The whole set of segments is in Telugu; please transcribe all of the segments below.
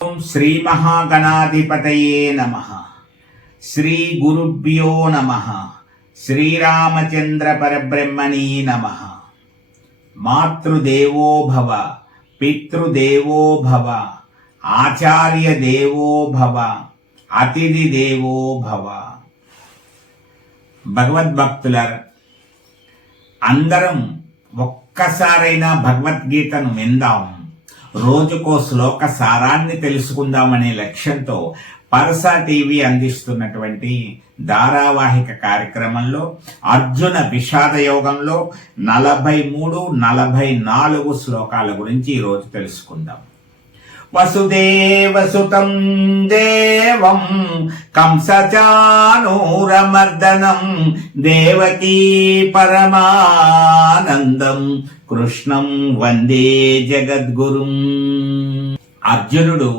ఓం శ్రీ మహాగణాధిపతయే నమ శ్రీ గురుభ్యో నమ శ్రీరామచంద్ర పరబ్రహ్మణీ నమ మాతృదేవో భవ పితృదేవో భవ ఆచార్య దేవో భవ అతిథి దేవో భవ భగవద్భక్తులర్ అందరం ఒక్కసారైనా భగవద్గీతను విందాం. రోజుకో శ్లోక సారాన్ని తెలుసుకుందామనే లక్ష్యంతో పరసా టీవీ అందిస్తున్నటువంటి ధారావాహిక కార్యక్రమంలో అర్జున విషాద యోగంలో నలభై మూడు నలభై నాలుగు శ్లోకాల గురించి ఈరోజు తెలుసుకుందాం. వసుదేవసుతం దేవం కంసచానూరమర్దనం దేవకీ పరమానందం. కృష్ణం వందే జగద్గురుం. అర్జునుడు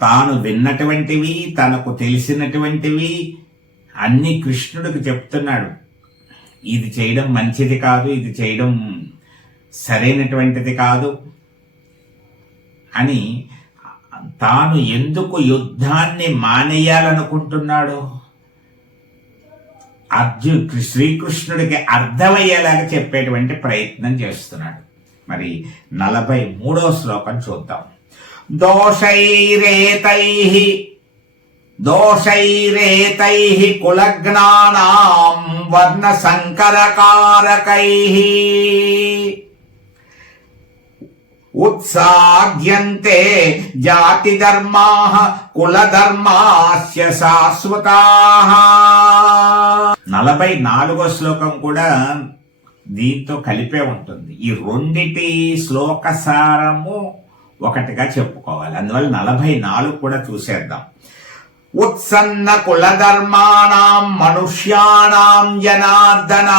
తాను విన్నటువంటివి తనకు తెలిసినటువంటివి అన్ని కృష్ణుడికి చెప్తున్నాడు. ఇది చేయడం మంచిది కాదు ఇది చేయడం సరైనటువంటిది కాదు అని తాను ఎందుకు యుద్ధాన్ని మానేయాలనుకుంటున్నాడు? అర్జు శ్రీకృష్ణుడికి అర్థమయ్యేలాగా చెప్పేటువంటి ప్రయత్నం చేస్తున్నాడు. మరి నలభై మూడో శ్లోకం చూద్దాం. దోషైరేతై దోషైరేతై కులజ్ఞానాం వర్ణ సంకరకారకై ఉత్సాద్యంతే జాతి ధర్మా కుల ధర్మాస్య శాశ్వతా. నలభై నాలుగో శ్లోకం కూడా దీంతో కలిపే ఉంటుంది. ఈ రెండిటి శ్లోక సారము ఒకటిగా చెప్పుకోవాలి. అందువల్ల నలభై నాలుగు కూడా చూసేద్దాం. ఉత్సన్న కులధర్మాణం మనుష్యాణం జనార్దన.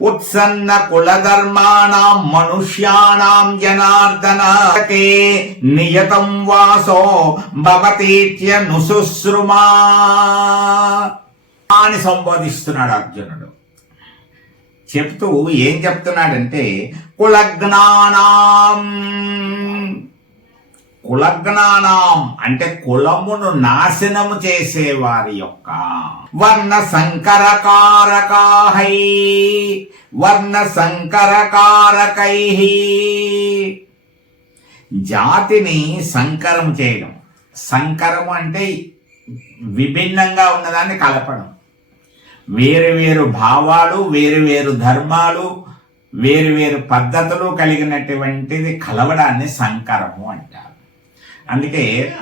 ఉత్సన్న కులధర్మాణం మనుష్యాణం జనార్దన. తే నియతం వాసో భవతీత్య నుశుశ్రుమా అని సంబోధిస్తున్నాడు అర్జునుడు. చెప్తూ ఏం చెప్తున్నాడంటే కులజ్ఞానం. కులగ్నానాం అంటే కులమును నాశనము చేసే వారి యొక్క వర్ణ సంకరకారకాహై వర్ణ సంకరకారకై జాతిని సంకరం చేయడం. సంకరము అంటే విభిన్నంగా ఉన్నదాన్ని కలపడం. వేరు వేరు భావాలు వేరు వేరు ధర్మాలు వేరు వేరు పద్ధతులు కలిగినటువంటిది కలవడాన్ని సంకరము అంటారు. అందుకే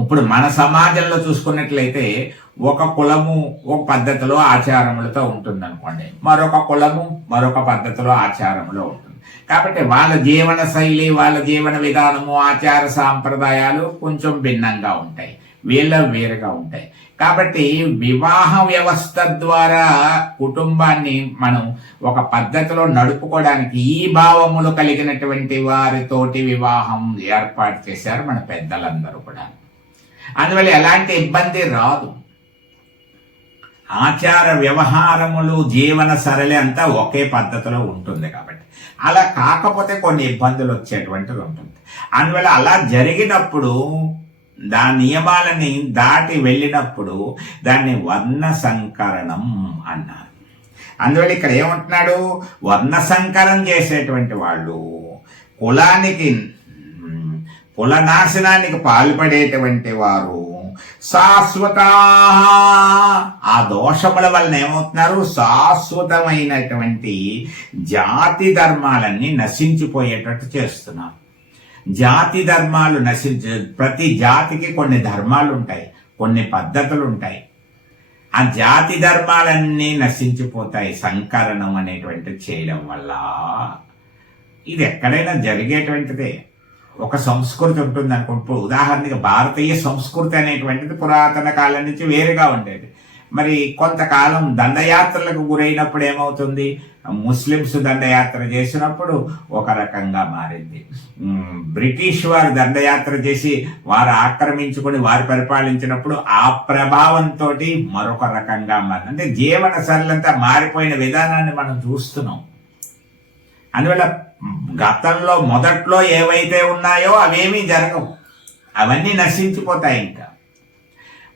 ఇప్పుడు మన సమాజంలో చూసుకున్నట్లయితే ఒక కులము ఒక పద్ధతిలో ఆచారములతో ఉంటుంది అనుకోండి మరొక కులము మరొక పద్ధతిలో ఆచారములో ఉంటుంది. కాబట్టి వాళ్ళ జీవన శైలి వాళ్ళ జీవన విధానము ఆచార సాంప్రదాయాలు కొంచెం భిన్నంగా ఉంటాయి. వీళ్ళ వేరుగా ఉంటాయి. కాబట్టి వివాహ వ్యవస్థ ద్వారా కుటుంబాన్ని మనం ఒక పద్ధతిలో నడుపుకోవడానికి ఈ భావములు కలిగినటువంటి వారితోటి వివాహం ఏర్పాటు చేశారు మన పెద్దలందరూ కూడా. అందువల్ల ఎలాంటి ఇబ్బంది రాదు. ఆచార వ్యవహారములు జీవన సరళి అంతా ఒకే పద్ధతిలో ఉంటుంది కాబట్టి. అలా కాకపోతే కొన్ని ఇబ్బందులు వచ్చేటువంటిది ఉంటుంది. అందువల్ల అలా జరిగినప్పుడు దా నియమాలని దాటి వెళ్ళినప్పుడు దాన్ని వర్ణ సంకరణం అన్నారు. అందువల్ల ఇక్కడ ఏమంటున్నాడు? వర్ణ సంకరం చేసేటువంటి వాళ్ళు కులానికి కుల నాశనానికి పాల్పడేటువంటి వారు శాశ్వత ఆ దోషముల వలన ఏమవుతున్నారు? శాశ్వతమైనటువంటి జాతి ధర్మాలన్నీ నశించిపోయేటట్టు చేస్తున్నారు. జాతి ధర్మాలు నశించ ప్రతి జాతికి కొన్ని ధర్మాలు ఉంటాయి కొన్ని పద్ధతులు ఉంటాయి ఆ జాతి ధర్మాలన్నీ నశించిపోతాయి సంకరణం అనేటువంటిది చేయడం వల్ల. ఇది ఎక్కడైనా జరిగేటువంటిదే. ఒక సంస్కృతి ఉంటుంది అనుకుంటూ ఉదాహరణకి భారతీయ సంస్కృతి అనేటువంటిది పురాతన కాలం నుంచి వేరుగా ఉండేది. మరి కొంతకాలం దండయాత్రలకు గురైనప్పుడు ఏమవుతుంది? ముస్లిమ్స్ దండయాత్ర చేసినప్పుడు ఒక రకంగా మారింది. బ్రిటిష్ వారు దండయాత్ర చేసి వారు ఆక్రమించుకొని వారు పరిపాలించినప్పుడు ఆ ప్రభావంతో మరొక రకంగా మారింది. అంటే జీవన సరళంతా మారిపోయిన విధానాన్ని మనం చూస్తున్నాం. అందువల్ల గతంలో మొదట్లో ఏవైతే ఉన్నాయో అవేమీ జరగవు. అవన్నీ నశించిపోతాయి ఇంకా.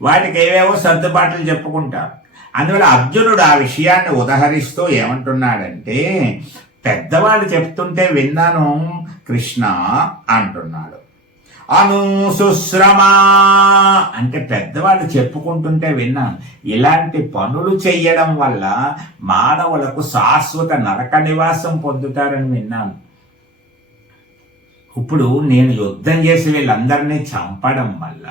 వాటికి ఏవేవో సర్దుబాట్లు చెప్పుకుంటారు. అందువల్ల అర్జునుడు ఆ విషయాన్ని ఉదహరిస్తూ ఏమంటున్నాడంటే పెద్దవాళ్ళు చెప్తుంటే విన్నాను కృష్ణ అంటున్నాడు. అనుసుశ్రమా అంటే పెద్దవాళ్ళు చెప్పుకుంటుంటే విన్నాను. ఇలాంటి పనులు చెయ్యడం వల్ల మానవులకు శాశ్వత నరక నివాసం పొందుతారని విన్నాను. ఇప్పుడు నేను యుద్ధం చేసి వీళ్ళందరినీ చంపడం వల్ల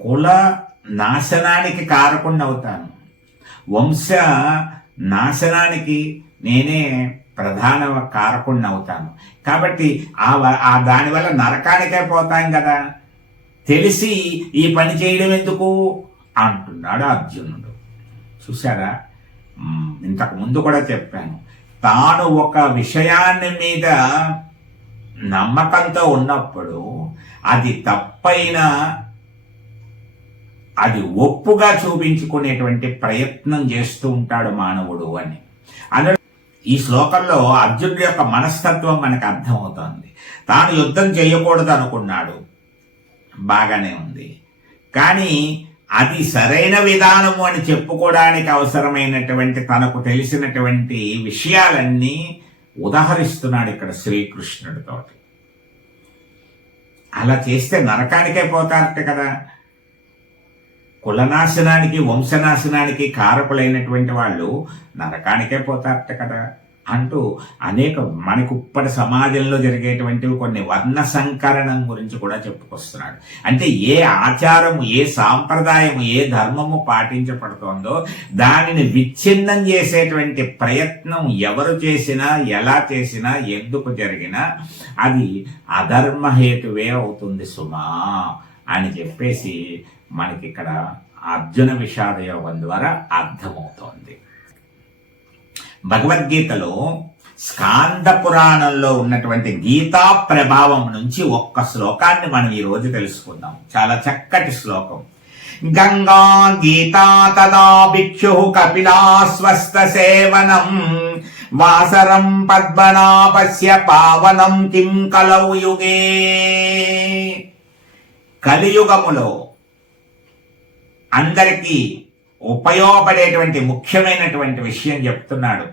కుల నాశనానికి కారకుండా అవుతాను వంశ నాశనానికి నేనే ప్రధాన కారకుండా అవుతాను కాబట్టి ఆ వ- ఆ దానివల్ల నరకానికే పోతాం కదా. తెలిసి ఈ పని చేయడం ఎందుకు? అంటున్నాడు అర్జునుడు. చూసారా ఇంతకుముందు ఇంతకు ముందు కూడా చెప్పాను. తాను ఒక విషయాన్ని మీద నమ్మకంతో ఉన్నప్పుడు అది తప్పైన అది ఒప్పుగా చూపించుకునేటువంటి ప్రయత్నం చేస్తూ ఉంటాడు మానవుడు అని. అందులో ఈ శ్లోకంలో అర్జునుడి యొక్క మనస్తత్వం మనకు అర్థమవుతోంది. తాను యుద్ధం చేయకూడదు అనుకున్నాడు. బాగానే ఉంది. కానీ అది సరైన విధానము అని చెప్పుకోవడానికి అవసరమైనటువంటి తనకు తెలిసినటువంటి విషయాలన్నీ ఉదాహరిస్తున్నాడు ఇక్కడ శ్రీకృష్ణుడితోటి అలా చేస్తే నరకానికే పోతారట కదా. కులనాశనానికి వంశనాశనానికి కారకులైనటువంటి వాళ్ళు నరకానికే పోతారట కదా అంటూ అనేక మనకుప్పటి సమాజంలో జరిగేటువంటివి కొన్ని వర్ణ సంకరణం గురించి కూడా చెప్పుకొస్తున్నాడు. అంటే ఏ ఆచారము ఏ సాంప్రదాయము ఏ ధర్మము పాటించబడుతోందో దానిని విచ్ఛిన్నం చేసేటువంటి ప్రయత్నం ఎవరు చేసినా ఎలా చేసినా ఎందుకు జరిగినా అది అధర్మహేతువే అవుతుంది సుమా అని చెప్పేసి మనకి ఇక్కడ అర్జున విషాద యోగం ద్వారా అర్థమవుతోంది. భగవద్గీతలో స్కాంద పురాణంలో ఉన్నటువంటి గీతా ప్రభావం నుంచి ఒక్క శ్లోకాన్ని మనం ఈ రోజు తెలుసుకుందాం. చాలా చక్కటి శ్లోకం. గంగా గీతా తదా భిక్షు కపిలా స్వస్థ సేవనం వాసరం పద్మనాభస్య పావనం కిం కలౌ యుగే. కలియుగములో అందరికీ ఉపయోగపడేటువంటి ముఖ్యమైనటువంటి విషయం చెప్తున్నాడు.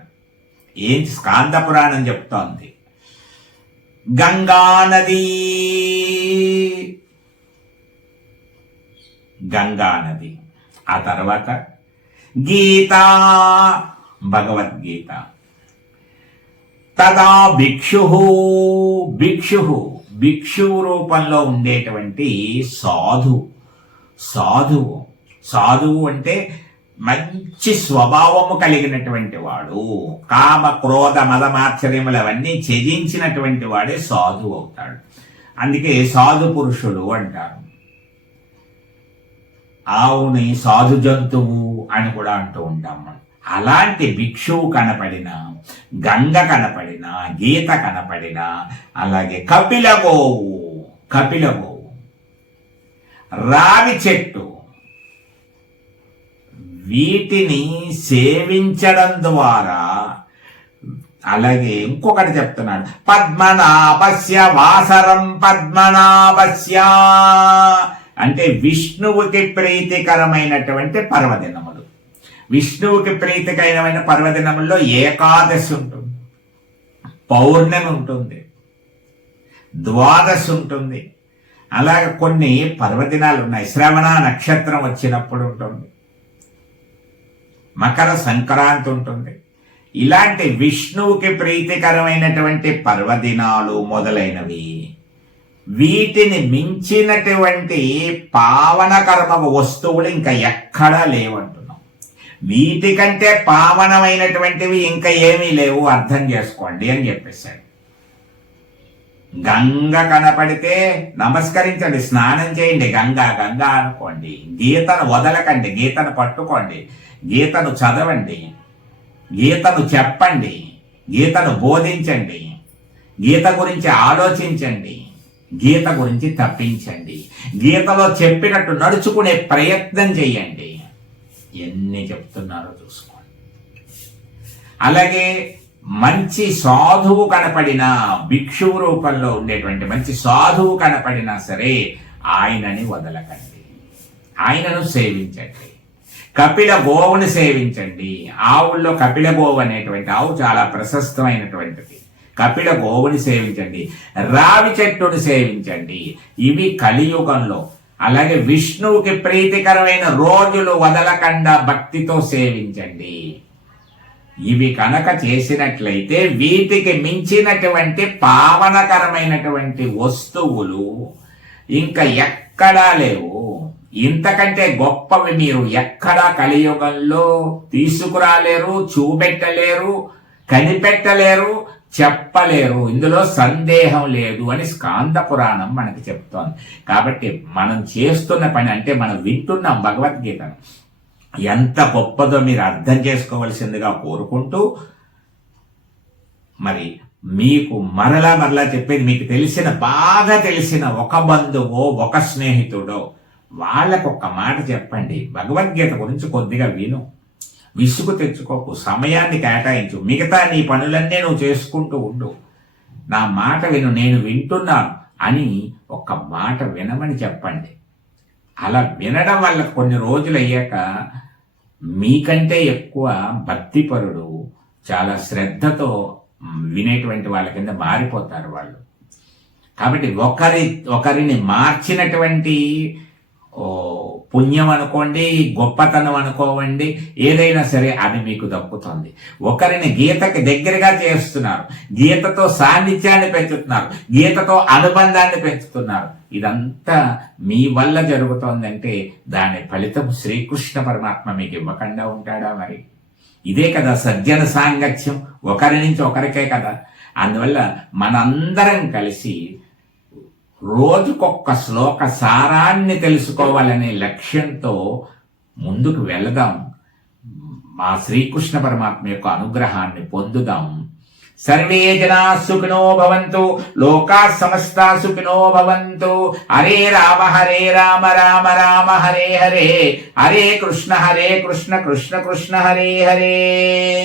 ఏం స్కాంద పురాణం చెప్తోంది? గంగా నది. గంగా నది. ఆ తర్వాత గీత భగవద్గీత. తదా భిక్షు భిక్షు భిక్షు రూపంలో ఉండేటువంటి సాధు సాధువు. సాధువు అంటే మంచి స్వభావము కలిగినటువంటి వాడు. కామ క్రోధ మదమాచర్యములు అవన్నీ త్యజించినటువంటి వాడే సాధువు అవుతాడు. అందుకే సాధు పురుషుడు అంటారు. ఆవుని సాధు జంతువు అని కూడా అంటూ ఉంటాం మనం. అలాంటి భిక్షువు కనపడిన గంగ కనపడిన గీత కనపడిన అలాగే కపిలగోవు కపిలగోవు రావి చెట్టు వీటిని సేవించడం ద్వారా అలాగే ఇంకొకటి చెప్తున్నాడు. పద్మనాభస్య వాసరం పద్మనాభస్య అంటే విష్ణువుకి ప్రీతికరమైనటువంటి పర్వదినములు. విష్ణువుకి ప్రీతికరమైన పర్వదినముల్లో ఏకాదశి ఉంటుంది. పౌర్ణమి ఉంటుంది. ద్వాదశి ఉంటుంది. అలాగే కొన్ని పర్వదినాలు ఉన్నాయి. శ్రవణ నక్షత్రం వచ్చినప్పుడు ఉంటుంది. మకర సంక్రాంతి ఉంటుంది. ఇలాంటి విష్ణువుకి ప్రీతికరమైనటువంటి పర్వదినాలు మొదలైనవి. వీటిని మించినటువంటి పావనకర్మ వస్తువులు ఇంకా ఎక్కడా లేవంటున్నాం. వీటికంటే పావనమైనటువంటివి ఇంకా ఏమీ లేవు అర్థం చేసుకోండి అని చెప్పేశాడు. గంగ కనపడితే నమస్కరించండి స్నానం చేయండి గంగా గంగా అనుకోండి గీతను వదలకండి గీతను పట్టుకోండి గీతను చదవండి. గీతను చెప్పండి. గీతను బోధించండి. గీత గురించి ఆలోచించండి. గీత గురించి తప్పించండి. గీతలో చెప్పినట్టు నడుచుకునే ప్రయత్నం చేయండి. ఎన్ని చెప్తున్నారో చూసుకోండి. అలాగే మంచి సాధువు కనపడిన భిక్షువు రూపంలో ఉండేటువంటి మంచి సాధువు కనపడినా సరే ఆయనని వదలకండి. ఆయనను సేవించండి. కపిల గోవుని సేవించండి. ఆవుల్లో కపిల గోవు అనేటువంటి ఆవు చాలా ప్రశస్తమైనటువంటిది. కపిల గోవుని సేవించండి. రావి చెట్టును సేవించండి. ఇవి కలియుగంలో అలాగే విష్ణువుకి ప్రీతికరమైన రోజులు వదలకుండా భక్తితో సేవించండి. ఇవి కనుక చేసినట్లయితే వీటికి మించినటువంటి పావనకరమైనటువంటి వస్తువులు ఇంకా ఎక్కడా లేవు. ఇంతకంటే గొప్పవి మీరు ఎక్కడా కలియుగంలో తీసుకురాలేరు చూపెట్టలేరు కనిపెట్టలేరు చెప్పలేరు. ఇందులో సందేహం లేదు అని స్కాంద పురాణం మనకి చెప్తోంది. కాబట్టి మనం చేస్తున్న పని అంటే మనం వింటున్నాం భగవద్గీతను ఎంత గొప్పదో మీరు అర్థం చేసుకోవలసిందిగా కోరుకుంటూ మరి మీకు మరలా మరలా చెప్పేది మీకు తెలిసిన బాగా తెలిసిన ఒక బంధువో ఒక స్నేహితుడో వాళ్ళకు మాట చెప్పండి. భగవద్గీత గురించి కొద్దిగా విను. విసుగు తెచ్చుకోకు. సమయాన్ని కేటాయించు. మిగతా నీ పనులన్నీ నువ్వు చేసుకుంటూ ఉండు. నా మాట విను నేను వింటున్నాను అని ఒక్క మాట వినమని చెప్పండి. అలా వినడం వల్ల కొన్ని రోజులు అయ్యాక మీకంటే ఎక్కువ భక్తిపరుడు చాలా శ్రద్ధతో వినేటువంటి వాళ్ళ కింద మారిపోతారు వాళ్ళు. కాబట్టి ఒకరి ఒకరిని మార్చినటువంటి పుణ్యం అనుకోండి గొప్పతనం అనుకోవండి ఏదైనా సరే అది మీకు దక్కుతుంది. ఒకరిని గీతకి దగ్గరగా చేస్తున్నారు. గీతతో సాన్నిధ్యాన్ని పెంచుతున్నారు. గీతతో అనుబంధాన్ని పెంచుతున్నారు. ఇదంతా మీ వల్ల జరుగుతోందంటే దాని ఫలితం శ్రీకృష్ణ పరమాత్మ మీకు ఇవ్వకుండా ఉంటాడా మరి? ఇదే కదా సజ్జన సాంగత్యం. ఒకరి నుంచి ఒకరికే కదా. అందువల్ల మనందరం కలిసి రోజుకొక్క శ్లోక సారాన్ని తెలుసుకోవాలనే లక్ష్యంతో ముందుకు వెళదాం. మా శ్రీకృష్ణ పరమాత్మ యొక్క అనుగ్రహాన్ని పొందుదాం. సర్వే జనా సుఖినో భవంతు లోకా సమస్త సుఖినో భవంతు. హరే రామ హరే రామ రామ రామ హరే హరే. హరే కృష్ణ హరే కృష్ణ కృష్ణ కృష్ణ హరే హరే.